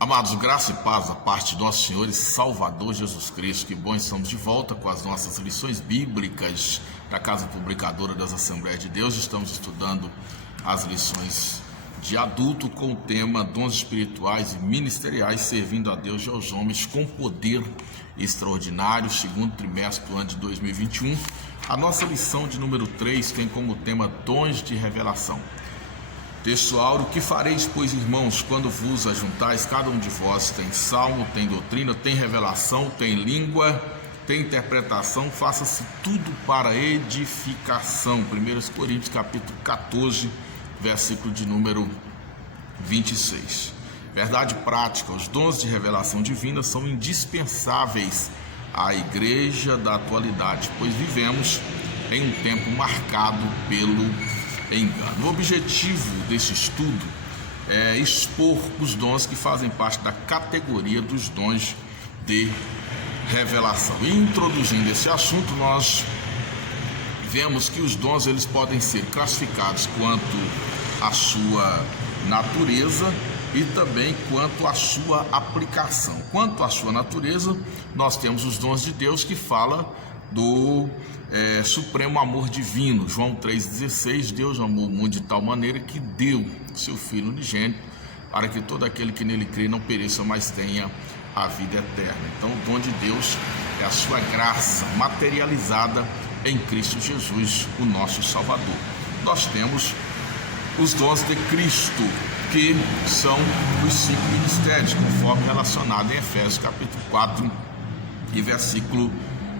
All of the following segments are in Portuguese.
Amados, graça e paz da parte de nosso Senhor e Salvador Jesus Cristo. Que bom, estamos de volta com as nossas lições bíblicas da Casa Publicadora das Assembleias de Deus. Estamos estudando as lições de adulto com o tema Dons Espirituais e Ministeriais, servindo a Deus e aos homens com poder extraordinário, segundo trimestre do ano de 2021. A nossa lição de número 3 tem como tema Dons de Revelação. Texto áureo: que fareis, pois, irmãos, quando vos ajuntais? Cada um de vós tem salmo, tem doutrina, tem revelação, tem língua, tem interpretação. Faça-se tudo para edificação. 1 Coríntios capítulo 14, versículo de número 26. Verdade prática: os dons de revelação divina são indispensáveis à igreja da atualidade, pois vivemos em um tempo marcado pelo engano. O objetivo desse estudo é expor os dons que fazem parte da categoria dos dons de revelação. E introduzindo esse assunto, nós vemos que os dons eles podem ser classificados quanto à sua natureza e também quanto à sua aplicação. Quanto à sua natureza, nós temos os dons de Deus, que fala do supremo amor divino. João 3,16: Deus amou o mundo de tal maneira que deu seu Filho unigênito, para que todo aquele que nele crê não pereça, mas tenha a vida eterna. Então, o dom de Deus é a sua graça materializada em Cristo Jesus, o nosso Salvador. Nós temos os dons de Cristo, que são os 5 ministérios, conforme relacionado em Efésios capítulo 4 e versículo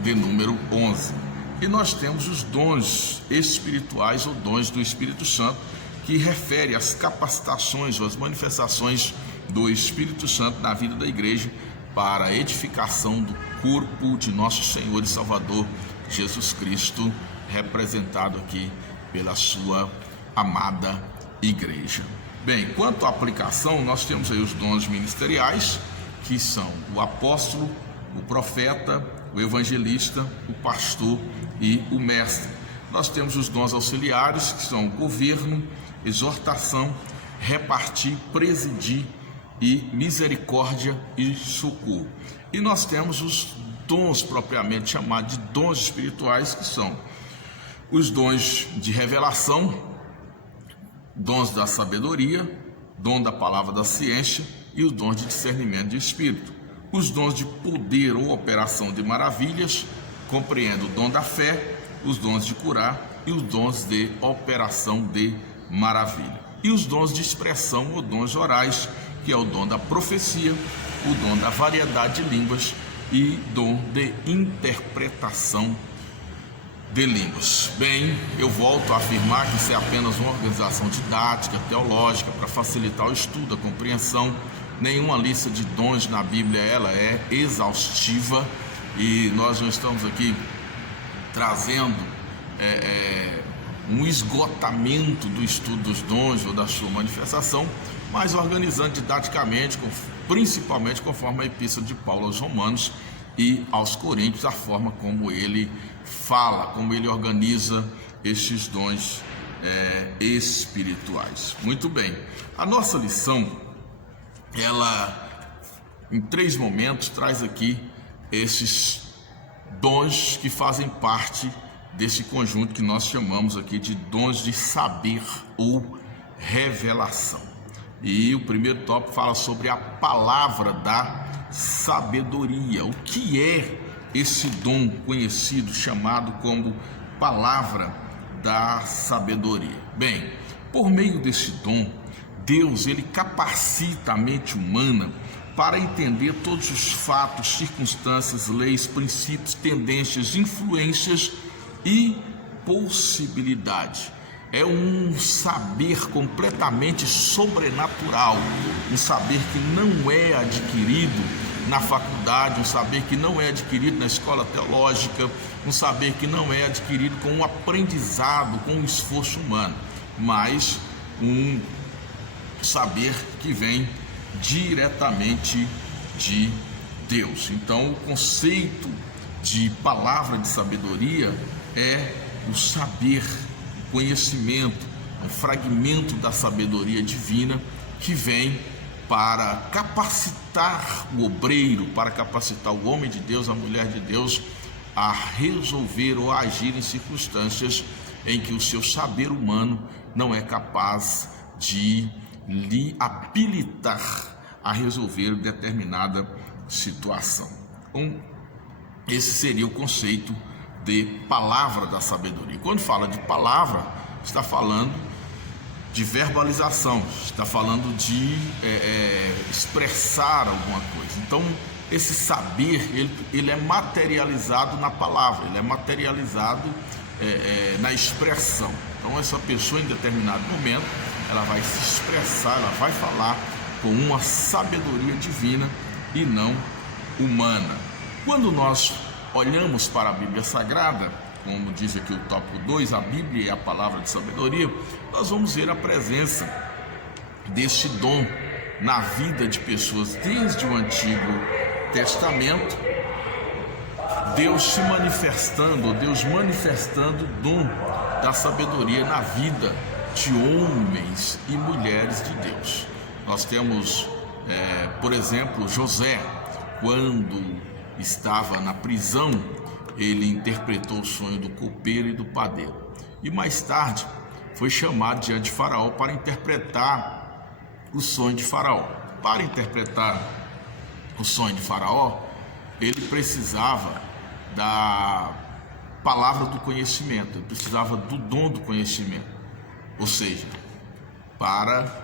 de número 11. E nós temos os dons espirituais ou dons do Espírito Santo, que refere às capacitações ou às manifestações do Espírito Santo na vida da igreja para a edificação do corpo de nosso Senhor e Salvador Jesus Cristo, representado aqui pela sua amada igreja. Bem, quanto à aplicação, nós temos aí os dons ministeriais, que são o apóstolo, o profeta, o evangelista, o pastor e o mestre. Nós temos os dons auxiliares, que são governo, exortação, repartir, presidir e misericórdia e socorro. E nós temos os dons propriamente chamados de dons espirituais, que são os dons de revelação, dons da sabedoria, dom da palavra da ciência e os dons de discernimento de espírito. Os dons de poder ou operação de maravilhas compreendem o dom da fé, os dons de curar e os dons de operação de maravilha. E os dons de expressão ou dons orais, que é o dom da profecia, o dom da variedade de línguas e dom de interpretação de línguas. Bem, eu volto a afirmar que isso é apenas uma organização didática, teológica, para facilitar o estudo, a compreensão. Nenhuma lista de dons na Bíblia ela é exaustiva, e nós não estamos aqui trazendo um esgotamento do estudo dos dons ou da sua manifestação, mas organizando didaticamente, principalmente conforme a epístola de Paulo aos Romanos e aos Coríntios, a forma como ele fala, como ele organiza estes dons espirituais. Muito bem, a nossa lição, ela em 3 momentos traz aqui esses dons que fazem parte desse conjunto que nós chamamos aqui de dons de saber ou revelação. E o primeiro tópico fala sobre a palavra da sabedoria. O que é esse dom conhecido, chamado como palavra da sabedoria? Bem, por meio desse dom, Deus ele capacita a mente humana para entender todos os fatos, circunstâncias, leis, princípios, tendências, influências e possibilidades. É um saber completamente sobrenatural, um saber que não é adquirido na faculdade, um saber que não é adquirido na escola teológica, um saber que não é adquirido com um aprendizado, com um esforço humano, mas um saber que vem diretamente de Deus. Então, o conceito de palavra de sabedoria é o saber, o conhecimento, um fragmento da sabedoria divina que vem para capacitar o obreiro, para capacitar o homem de Deus, a mulher de Deus, a resolver ou a agir em circunstâncias em que o seu saber humano não é capaz de lhe habilitar a resolver determinada situação. Esse seria o conceito de palavra da sabedoria. Quando fala de palavra, está falando de verbalização, está falando de expressar alguma coisa. Então, esse saber, ele é materializado na palavra, ele é materializado na expressão. Então, essa pessoa, em determinado momento, ela vai se expressar, ela vai falar com uma sabedoria divina e não humana. Quando nós olhamos para a Bíblia Sagrada, como diz aqui o tópico 2, a Bíblia é a palavra de sabedoria, nós vamos ver a presença deste dom na vida de pessoas desde o Antigo Testamento, Deus se manifestando, Deus manifestando o dom da sabedoria na vida de homens e mulheres de Deus. Nós temos, por exemplo, José, quando estava na prisão, ele interpretou o sonho do copeiro e do padeiro. E mais tarde foi chamado diante de Faraó para interpretar o sonho de Faraó. Para interpretar o sonho de Faraó, ele precisava da palavra do conhecimento, ele precisava do dom do conhecimento. Ou seja, para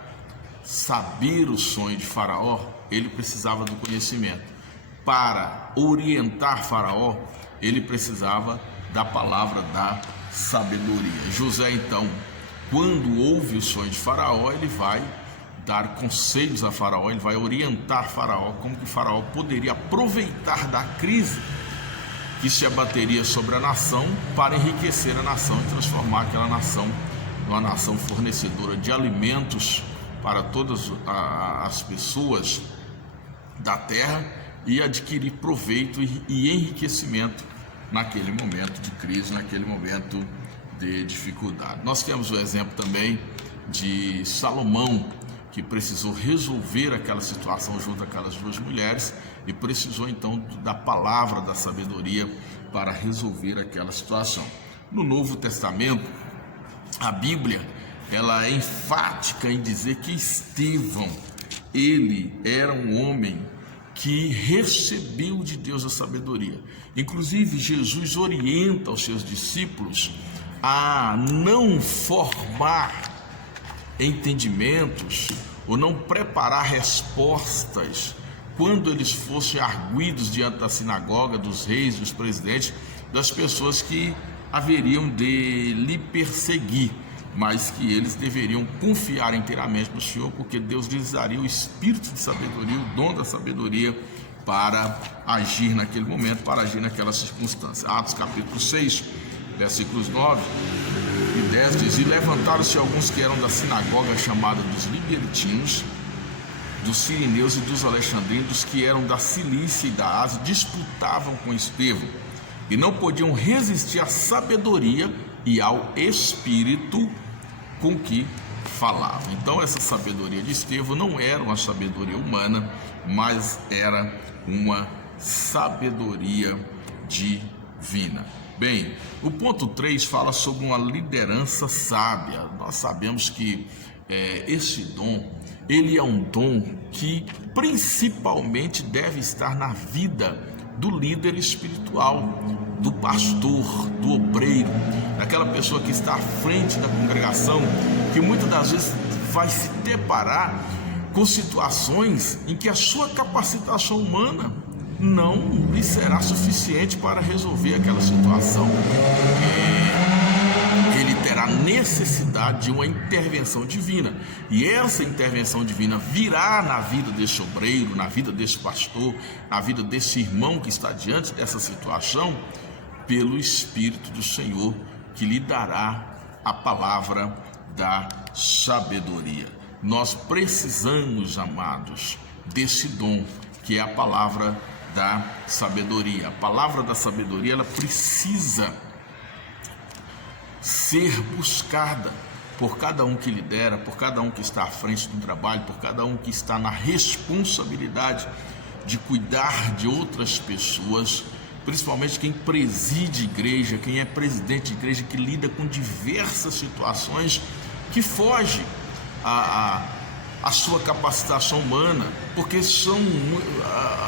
saber o sonho de Faraó, ele precisava do conhecimento. Para orientar Faraó, ele precisava da palavra da sabedoria. José, então, quando ouve o sonho de Faraó, ele vai dar conselhos a Faraó, ele vai orientar Faraó como que Faraó poderia aproveitar da crise que se abateria sobre a nação para enriquecer a nação e transformar aquela nação numa nação fornecedora de alimentos para todas as pessoas da terra e adquirir proveito e enriquecimento naquele momento de crise, naquele momento de dificuldade. Nós temos o exemplo também de Salomão, que precisou resolver aquela situação junto àquelas duas mulheres e precisou então da palavra da sabedoria para resolver aquela situação. No Novo Testamento, a Bíblia, ela é enfática em dizer que Estevão, ele era um homem que recebeu de Deus a sabedoria. Inclusive, Jesus orienta os seus discípulos a não formar entendimentos ou não preparar respostas quando eles fossem arguidos diante da sinagoga, dos reis, dos presidentes, das pessoas que haveriam de lhe perseguir, mas que eles deveriam confiar inteiramente no Senhor, porque Deus lhes daria o espírito de sabedoria, o dom da sabedoria para agir naquele momento, para agir naquela circunstância. Atos capítulo 6, versículos 9 e 10 diz: E levantaram-se alguns que eram da sinagoga chamada dos libertinos, dos sirineus e dos alexandrinos, que eram da Cilícia e da Ásia, disputavam com Estevão, e não podiam resistir à sabedoria e ao espírito com que falava. Então, essa sabedoria de Estevão não era uma sabedoria humana, mas era uma sabedoria divina. Bem, o ponto 3 fala sobre uma liderança sábia. Nós sabemos que esse dom, ele é um dom que principalmente deve estar na vida do líder espiritual, do pastor, do obreiro, daquela pessoa que está à frente da congregação, que muitas das vezes vai se deparar com situações em que a sua capacitação humana não lhe será suficiente para resolver aquela situação. Ele terá necessidade de uma intervenção divina, e essa intervenção divina virá na vida desse obreiro, na vida desse pastor, na vida desse irmão que está diante dessa situação, pelo Espírito do Senhor, que lhe dará a palavra da sabedoria. Nós precisamos, amados, desse dom que é a palavra da sabedoria. A palavra da sabedoria, ela precisa ser buscada, por cada um que lidera, por cada um que está à frente do trabalho, por cada um que está na responsabilidade de cuidar de outras pessoas, principalmente quem preside igreja, quem é presidente de igreja, que lida com diversas situações que fogem a sua capacitação humana, porque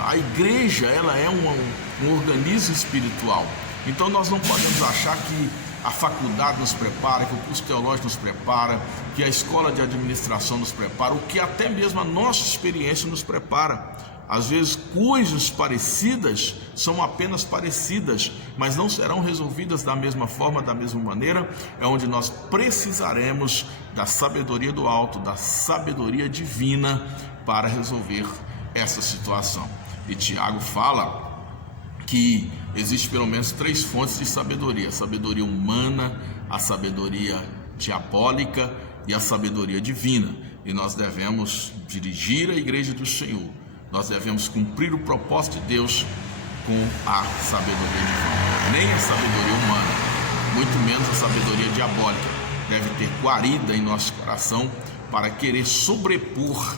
a igreja ela é um organismo espiritual. Então nós não podemos achar que a faculdade nos prepara, que o curso teológico nos prepara, que a escola de administração nos prepara, ou que até mesmo a nossa experiência nos prepara. Às vezes coisas parecidas são apenas parecidas, mas não serão resolvidas da mesma forma, da mesma maneira. É onde nós precisaremos da sabedoria do alto, da sabedoria divina para resolver essa situação. E Tiago fala que existe pelo menos 3 fontes de sabedoria: a sabedoria humana, a sabedoria diabólica e a sabedoria divina. E nós devemos dirigir a igreja do Senhor, nós devemos cumprir o propósito de Deus com a sabedoria divina. Nem a sabedoria humana, muito menos a sabedoria diabólica, deve ter guarida em nosso coração para querer sobrepor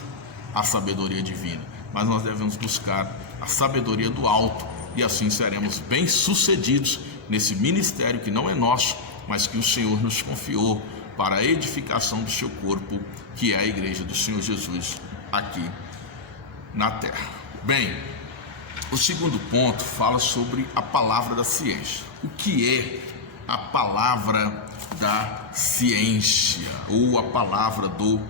a sabedoria divina. Mas nós devemos buscar a sabedoria do alto, e assim seremos bem-sucedidos nesse ministério que não é nosso, mas que o Senhor nos confiou para a edificação do seu corpo, que é a igreja do Senhor Jesus aqui na terra. Bem, o segundo ponto fala sobre a palavra da ciência. O que é a palavra da ciência, ou a palavra do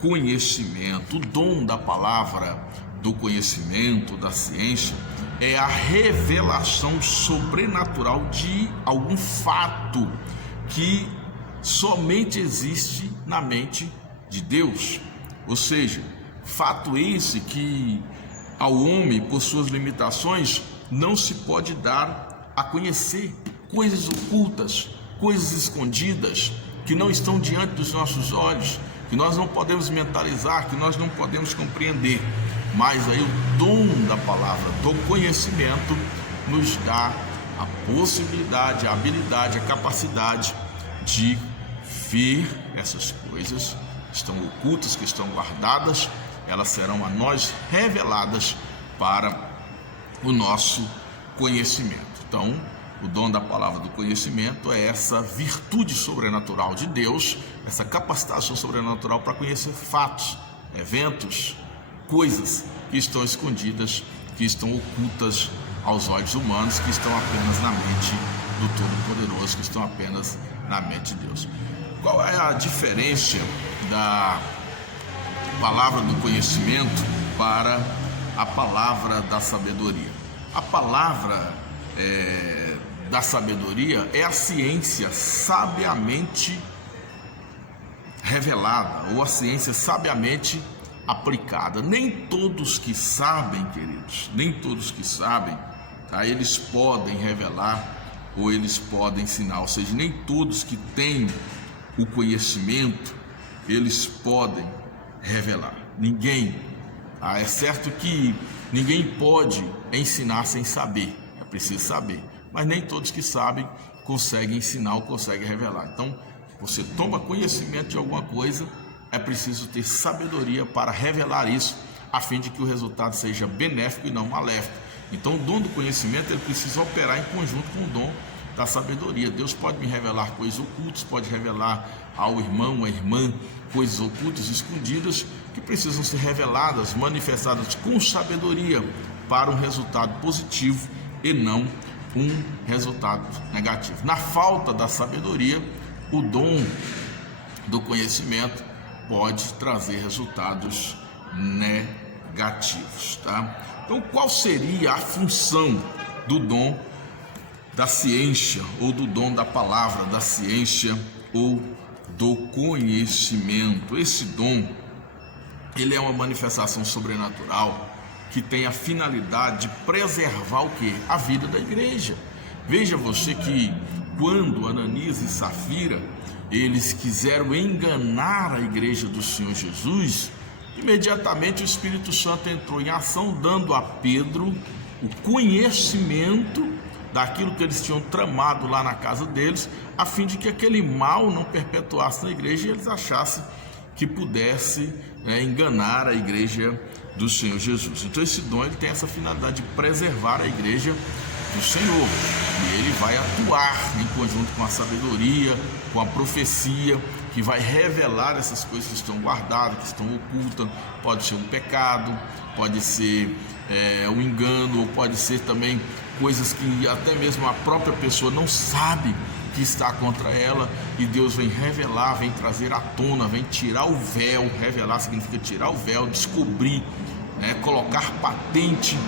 conhecimento? O dom da palavra do conhecimento, da ciência, é a revelação sobrenatural de algum fato que somente existe na mente de Deus. Ou seja, fato esse que ao homem, por suas limitações, não se pode dar a conhecer. Coisas ocultas, coisas escondidas, que não estão diante dos nossos olhos, que nós não podemos mentalizar, que nós não podemos compreender. Mas aí o dom da palavra, do conhecimento, nos dá a possibilidade, a habilidade, a capacidade de ver essas coisas que estão ocultas, que estão guardadas. Elas serão a nós reveladas para o nosso conhecimento. Então, o dom da palavra do conhecimento é essa virtude sobrenatural de Deus, essa capacitação sobrenatural para conhecer fatos, eventos, coisas que estão escondidas, que estão ocultas aos olhos humanos, que estão apenas na mente do Todo-Poderoso, que estão apenas na mente de Deus. Qual é a diferença da palavra do conhecimento para a palavra da sabedoria? A palavra da sabedoria é a ciência sabiamente revelada, ou a ciência sabiamente aplicada. Nem todos que sabem, queridos, nem todos que sabem, tá, eles podem revelar ou eles podem ensinar. Ou seja, nem todos que têm o conhecimento, eles podem revelar. Ninguém, é certo que ninguém pode ensinar sem saber, é preciso saber, mas nem todos que sabem conseguem ensinar ou conseguem revelar. Então, você toma conhecimento de alguma coisa, é preciso ter sabedoria para revelar isso, a fim de que o resultado seja benéfico e não maléfico. Então, o dom do conhecimento ele precisa operar em conjunto com o dom da sabedoria. Deus pode me revelar coisas ocultas, pode revelar ao irmão, à irmã, coisas ocultas, escondidas, que precisam ser reveladas, manifestadas com sabedoria para um resultado positivo e não um resultado negativo. Na falta da sabedoria, o dom do conhecimento pode trazer resultados negativos, tá? Então, qual seria a função do dom da ciência, ou do dom da palavra da ciência, ou do conhecimento? Esse dom, ele é uma manifestação sobrenatural que tem a finalidade de preservar o quê? A vida da igreja. Veja você que quando Ananias e Safira, eles quiseram enganar a igreja do Senhor Jesus, imediatamente o Espírito Santo entrou em ação, dando a Pedro o conhecimento daquilo que eles tinham tramado lá na casa deles, a fim de que aquele mal não perpetuasse na igreja e eles achassem que pudesse enganar a igreja do Senhor Jesus. Então esse dom ele tem essa finalidade de preservar a igreja do Senhor, e ele vai atuar em conjunto com a sabedoria, com a profecia, que vai revelar essas coisas que estão guardadas, que estão ocultas. Pode ser um pecado, pode ser um engano, ou pode ser também coisas que até mesmo a própria pessoa não sabe que está contra ela, e Deus vem revelar, vem trazer à tona, vem tirar o véu. Revelar significa tirar o véu, descobrir, colocar patente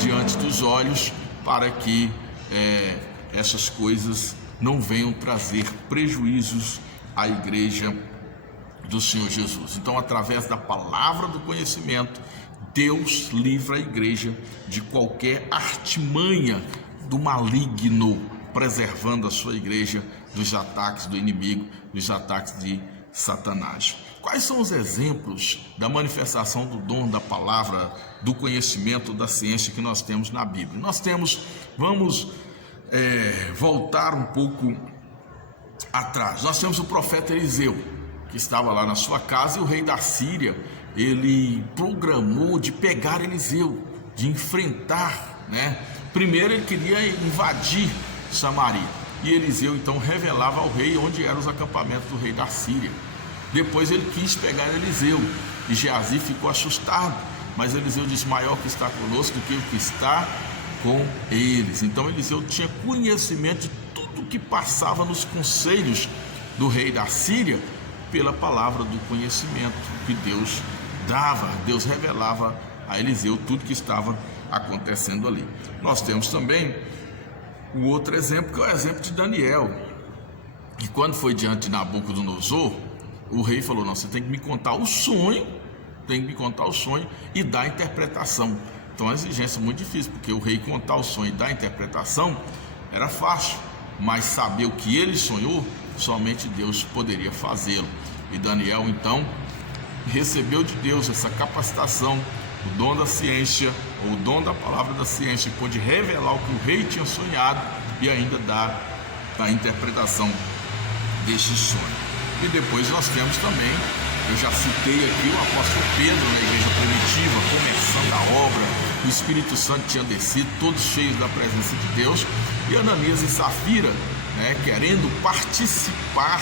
diante dos olhos, para que essas coisas não venham trazer prejuízos à igreja do Senhor Jesus. Então, através da palavra do conhecimento, Deus livra a igreja de qualquer artimanha do maligno, preservando a sua igreja dos ataques do inimigo, dos ataques de Satanás. Quais são os exemplos da manifestação do dom da palavra, do conhecimento, da ciência que nós temos na Bíblia? Vamos voltar um pouco atrás. Nós temos o profeta Eliseu, que estava lá na sua casa, e o rei da Síria, ele programou de pegar Eliseu, de enfrentar, Primeiro ele queria invadir Samaria, e Eliseu então revelava ao rei onde eram os acampamentos do rei da Síria. Depois ele quis pegar Eliseu, e Geazi ficou assustado, mas Eliseu disse: maior que está conosco do que o que está com eles. Então Eliseu tinha conhecimento de tudo que passava nos conselhos do rei da Síria, pela palavra do conhecimento que Deus dava. Deus revelava a Eliseu tudo que estava acontecendo ali. Nós temos também o outro exemplo, que é o exemplo de Daniel, que quando foi diante de Nabucodonosor, o rei falou: não, você tem que me contar o sonho, e dar a interpretação. Então, a exigência é muito difícil, porque o rei contar o sonho e dar a interpretação era fácil, mas saber o que ele sonhou, somente Deus poderia fazê-lo. E Daniel então recebeu de Deus essa capacitação, o dom da ciência, ou o dom da palavra da ciência, e pôde revelar o que o rei tinha sonhado e ainda dar a interpretação deste sonho. E depois nós temos também, eu já citei aqui, o apóstolo Pedro na igreja primitiva, começando a obra, o Espírito Santo tinha descido, todos cheios da presença de Deus, e Ananias e Safira, querendo participar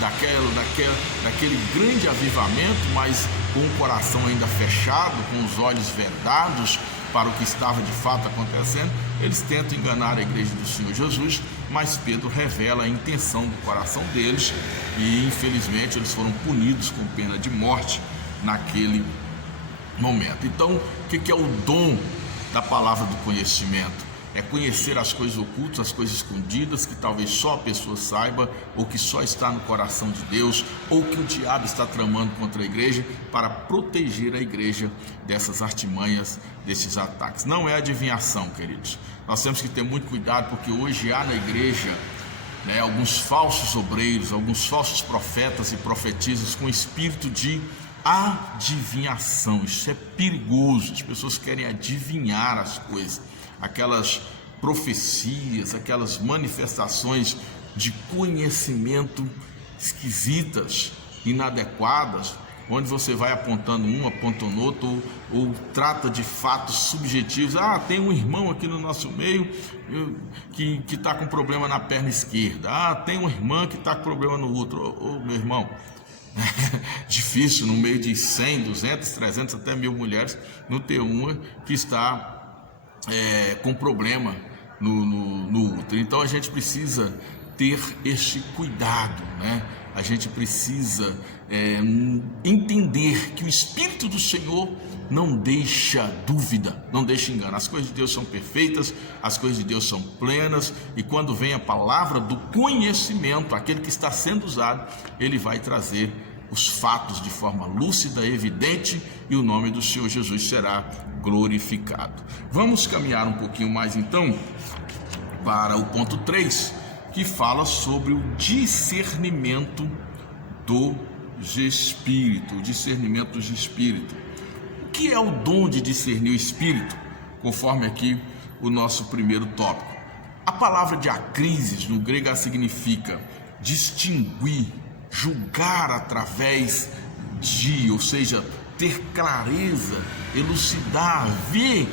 daquele grande avivamento, mas com o coração ainda fechado, com os olhos vedados para o que estava de fato acontecendo, eles tentam enganar a igreja do Senhor Jesus, mas Pedro revela a intenção do coração deles, e infelizmente eles foram punidos com pena de morte naquele momento. Então, o que é o dom da palavra do conhecimento? É conhecer as coisas ocultas, as coisas escondidas, que talvez só a pessoa saiba, ou que só está no coração de Deus, ou que o diabo está tramando contra a igreja, para proteger a igreja dessas artimanhas, desses ataques. Não é adivinhação, queridos. Nós temos que ter muito cuidado, porque hoje há na igreja alguns falsos obreiros, alguns falsos profetas e profetisas com espírito de adivinhação. Isso é perigoso. As pessoas querem adivinhar as coisas, aquelas profecias, aquelas manifestações de conhecimento esquisitas, inadequadas, onde você vai apontando um, apontando outro, ou trata de fatos subjetivos. Tem um irmão aqui no nosso meio que está com problema na perna esquerda. Tem uma irmã que está com problema no outro. Meu irmão, difícil no meio de 100, 200, 300, até 1000 mulheres, não ter uma que está com problema no útero. Então a gente precisa ter este cuidado, A gente precisa entender que o Espírito do Senhor não deixa dúvida, não deixa engano. As coisas de Deus são perfeitas, as coisas de Deus são plenas, e quando vem a palavra do conhecimento, aquele que está sendo usado, ele vai trazer os fatos de forma lúcida, evidente, e o nome do Senhor Jesus será glorificado. Vamos caminhar um pouquinho mais então para o ponto 3, que fala sobre o discernimento do Espírito. O discernimento do Espírito. O que é o dom de discernir o Espírito? Conforme aqui o nosso primeiro tópico. A palavra diacrisis no grego significa distinguir, julgar através de, ou seja, ter clareza, elucidar, ver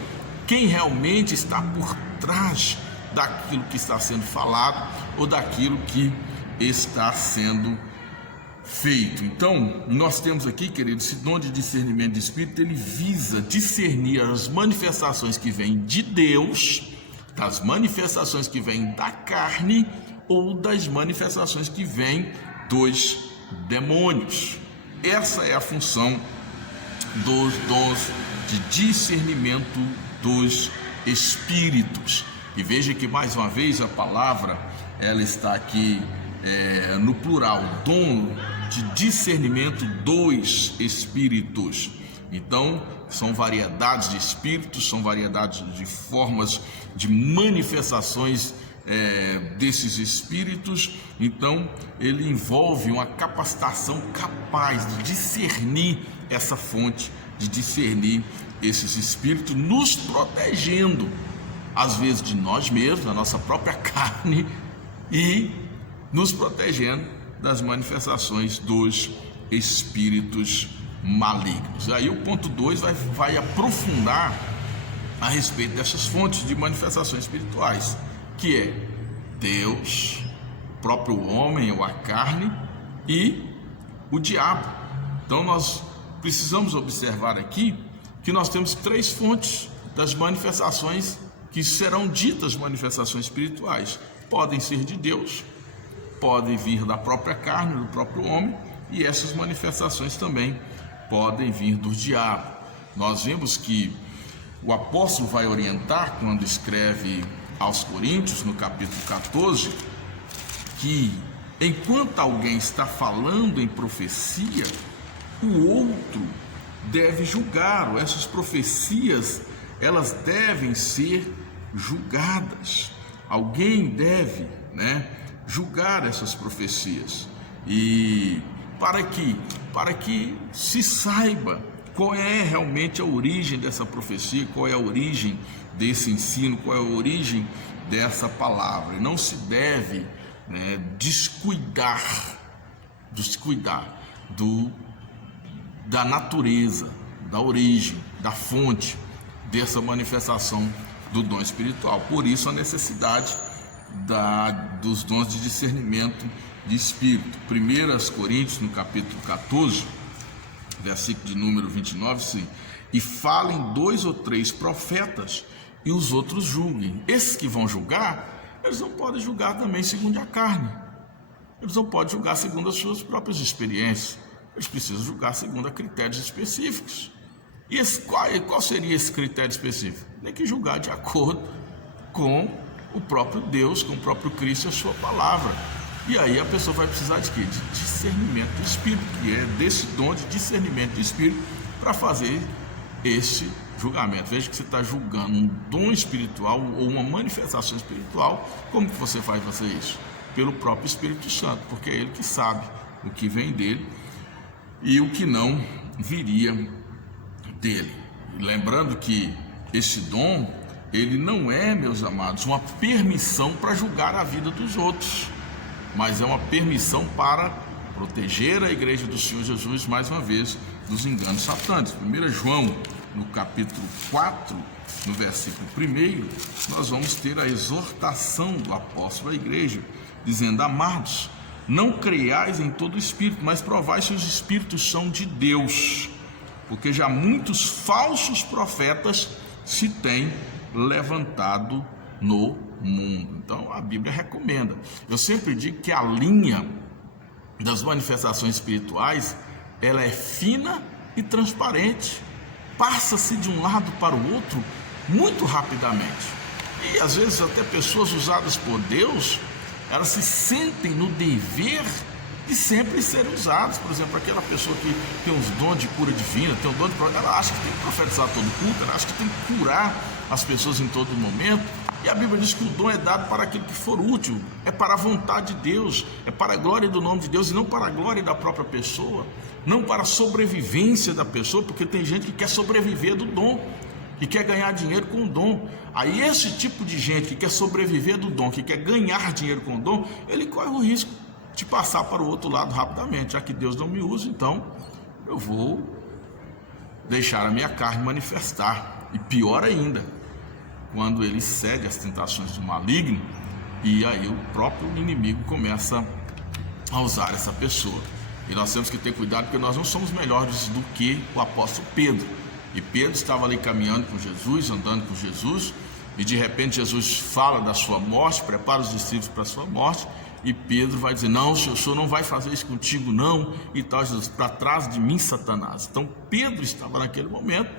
quem realmente está por trás daquilo que está sendo falado ou daquilo que está sendo feito. Então, nós temos aqui, querido, esse dom de discernimento de espírito, ele visa discernir as manifestações que vêm de Deus, das manifestações que vêm da carne ou das manifestações que vêm dos demônios. Essa é a função dos dons de discernimento dos espíritos. E veja que mais uma vez a palavra ela está aqui no plural, dom de discernimento dos espíritos. Então são variedades de espíritos, são variedades de formas de manifestações desses espíritos. Então ele envolve uma capacitação capaz de discernir essa fonte, de discernir esses espíritos, nos protegendo às vezes de nós mesmos, da nossa própria carne, e nos protegendo das manifestações dos espíritos malignos. Aí o ponto 2 vai aprofundar a respeito dessas fontes de manifestações espirituais, que é Deus, o próprio homem ou a carne e o diabo. Então nós precisamos observar aqui que nós temos 3 fontes das manifestações que serão ditas manifestações espirituais. Podem ser de Deus, podem vir da própria carne, do próprio homem, e essas manifestações também podem vir do diabo. Nós vemos que o apóstolo vai orientar quando escreve aos Coríntios, no capítulo 14, que enquanto alguém está falando em profecia, o outro deve julgar. Essas profecias, elas devem ser julgadas. Alguém deve, julgar essas profecias, e para que se saiba qual é realmente a origem dessa profecia, qual é a origem desse ensino, qual é a origem dessa palavra. E não se deve descuidar da natureza, da origem, da fonte dessa manifestação do dom espiritual. Por isso a necessidade dos dons de discernimento de espírito. 1 Coríntios, no capítulo 14, versículo de número 29, sim. E falem 2 ou 3 profetas e os outros julguem. Esses que vão julgar, eles não podem julgar também segundo a carne. Eles não podem julgar segundo as suas próprias experiências. Eles precisam julgar segundo a critérios específicos. E qual seria esse critério específico? Tem que julgar de acordo com o próprio Deus, com o próprio Cristo e a sua palavra. E aí a pessoa vai precisar de quê? De discernimento do Espírito, que é desse dom de discernimento do Espírito para fazer esse julgamento. Veja que você está julgando um dom espiritual ou uma manifestação espiritual. Como que você vai fazer isso? Pelo próprio Espírito Santo, porque é ele que sabe o que vem dele e o que não viria dele. E lembrando que esse dom, ele não é, meus amados, uma permissão para julgar a vida dos outros, mas é uma permissão para proteger a igreja do Senhor Jesus, mais uma vez, dos enganos satânicos. 1 João, no capítulo 4, no versículo 1, nós vamos ter a exortação do apóstolo à igreja, dizendo: amados, não creiais em todo espírito, mas provai se os espíritos são de Deus, porque já muitos falsos profetas se têm levantado no mundo. Então a Bíblia recomenda. Eu sempre digo que a linha das manifestações espirituais, ela é fina e transparente. Passa-se de um lado para o outro muito rapidamente. E às vezes até pessoas usadas por Deus, elas se sentem no dever de sempre serem usadas. Por exemplo, aquela pessoa que tem uns dons de cura divina, tem um dom de ela acha que tem que profetizar todo culto, ela acha que tem que curar as pessoas em todo momento. E a Bíblia diz que o dom é dado para aquilo que for útil, é para a vontade de Deus, é para a glória do nome de Deus e não para a glória da própria pessoa, não para a sobrevivência da pessoa, porque tem gente que quer sobreviver do dom. que quer ganhar dinheiro com o dom. Aí esse tipo de gente que quer sobreviver do dom, que quer ganhar dinheiro com o dom, ele corre o risco de passar para o outro lado rapidamente. Já que Deus não me usa, então eu vou deixar a minha carne manifestar. E pior ainda, quando ele cede às tentações do maligno, e aí o próprio inimigo começa a usar essa pessoa. E nós temos que ter cuidado, porque nós não somos melhores do que o apóstolo Pedro. E Pedro estava ali caminhando com Jesus, andando com Jesus, e de repente Jesus fala da sua morte, prepara os discípulos para a sua morte, e Pedro vai dizer: não, o senhor não vai fazer isso contigo não, e tal. Jesus: para trás de mim, Satanás. Então Pedro estava naquele momento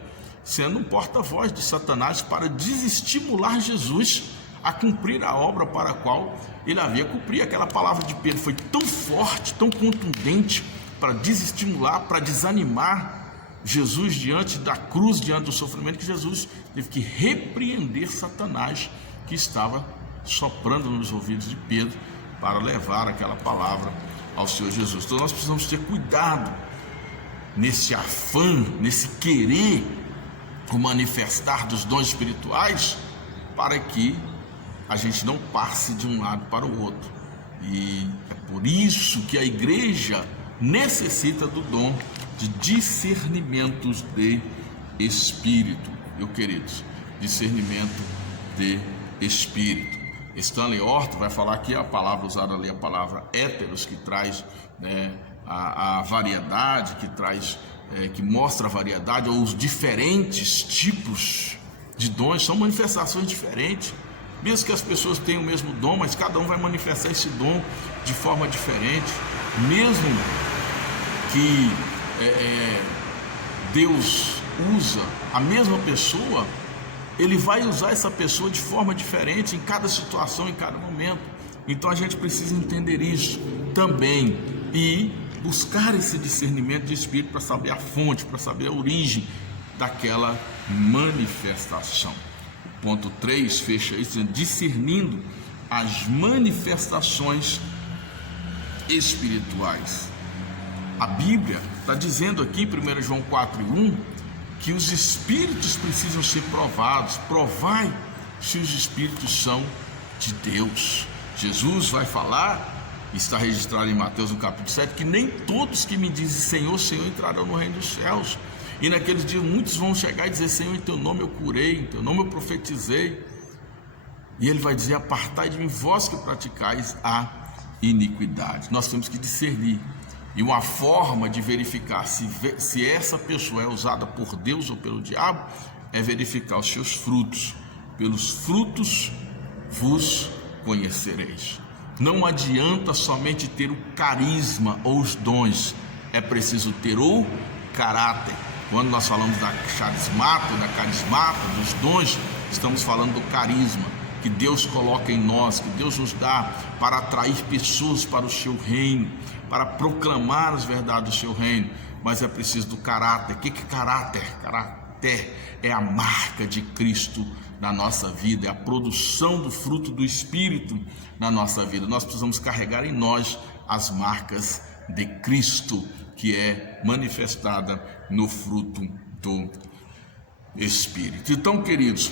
sendo um porta-voz de Satanás para desestimular Jesus a cumprir a obra para a qual ele havia cumprido. Aquela palavra de Pedro foi tão forte, tão contundente, para desestimular, para desanimar Jesus diante da cruz, diante do sofrimento, que Jesus teve que repreender Satanás, que estava soprando nos ouvidos de Pedro para levar aquela palavra ao Senhor Jesus. Então nós precisamos ter cuidado nesse afã, nesse querer o manifestar dos dons espirituais, para que a gente não passe de um lado para o outro. E é por isso que a igreja necessita do dom de discernimentos de espírito, meus queridos, discernimento de espírito. Stanley Orton vai falar que a palavra usada ali, a palavra héteros, que traz, né, a variedade, que traz, que mostra a variedade, ou os diferentes tipos de dons, são manifestações diferentes. Mesmo que as pessoas tenham o mesmo dom, mas cada um vai manifestar esse dom de forma diferente. Mesmo que Deus usa a mesma pessoa, Ele vai usar essa pessoa de forma diferente em cada situação, em cada momento. Então a gente precisa entender isso também e buscar esse discernimento de espírito para saber a fonte, para saber a origem daquela manifestação. O ponto 3 fecha isso, discernindo as manifestações espirituais. A Bíblia está dizendo aqui, 1 João 4:1, que os espíritos precisam ser provados. Provai se os espíritos são de Deus. Jesus vai falar, está registrado em Mateus no capítulo 7, que nem todos que me dizem Senhor, Senhor entrarão no reino dos céus. E naqueles dias muitos vão chegar e dizer: Senhor, em teu nome eu curei, em teu nome eu profetizei. E ele vai dizer: apartai de mim, vós que praticais a iniquidade. Nós temos que discernir. E uma forma de verificar se essa pessoa é usada por Deus ou pelo diabo é verificar os seus frutos. Pelos frutos vos conhecereis. Não adianta somente ter o carisma ou os dons, é preciso ter o caráter. Quando nós falamos da carismata, dos dons, estamos falando do carisma que Deus coloca em nós, que Deus nos dá para atrair pessoas para o seu reino, para proclamar as verdades do seu reino. Mas é preciso do caráter. O que é caráter? Caráter é a marca de Cristo na nossa vida, é a produção do fruto do Espírito na nossa vida. Nós precisamos carregar em nós as marcas de Cristo, que é manifestada no fruto do Espírito. Então, queridos,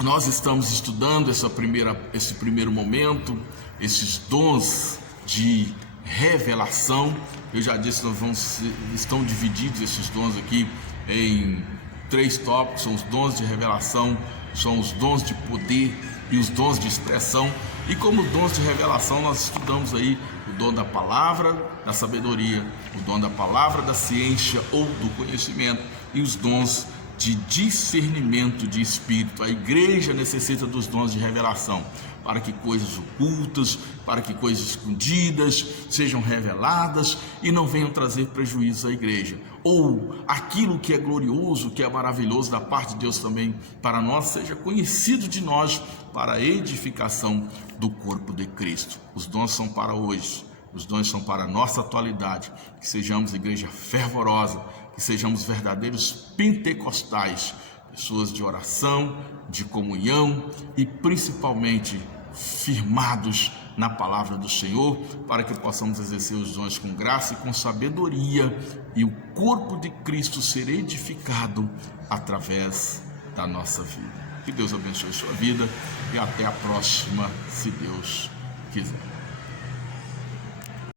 nós estamos estudando esse primeiro momento, esses dons de revelação. Eu já disse que estão divididos esses dons aqui em 3 tópicos: são os dons de revelação, são os dons de poder e os dons de expressão. E como dons de revelação, nós estudamos aí o dom da palavra da sabedoria, o dom da palavra da ciência ou do conhecimento, e os dons de discernimento de espírito. A igreja necessita dos dons de revelação, para que coisas ocultas, para que coisas escondidas sejam reveladas e não venham trazer prejuízo à igreja, ou aquilo que é glorioso, que é maravilhoso da parte de Deus também para nós, seja conhecido de nós para a edificação do corpo de Cristo. Os dons são para hoje, os dons são para a nossa atualidade. Que sejamos igreja fervorosa, que sejamos verdadeiros pentecostais, pessoas de oração, de comunhão e principalmente firmados na palavra do Senhor, para que possamos exercer os dons com graça e com sabedoria, e o corpo de Cristo ser edificado através da nossa vida. Que Deus abençoe a sua vida e até a próxima, se Deus quiser.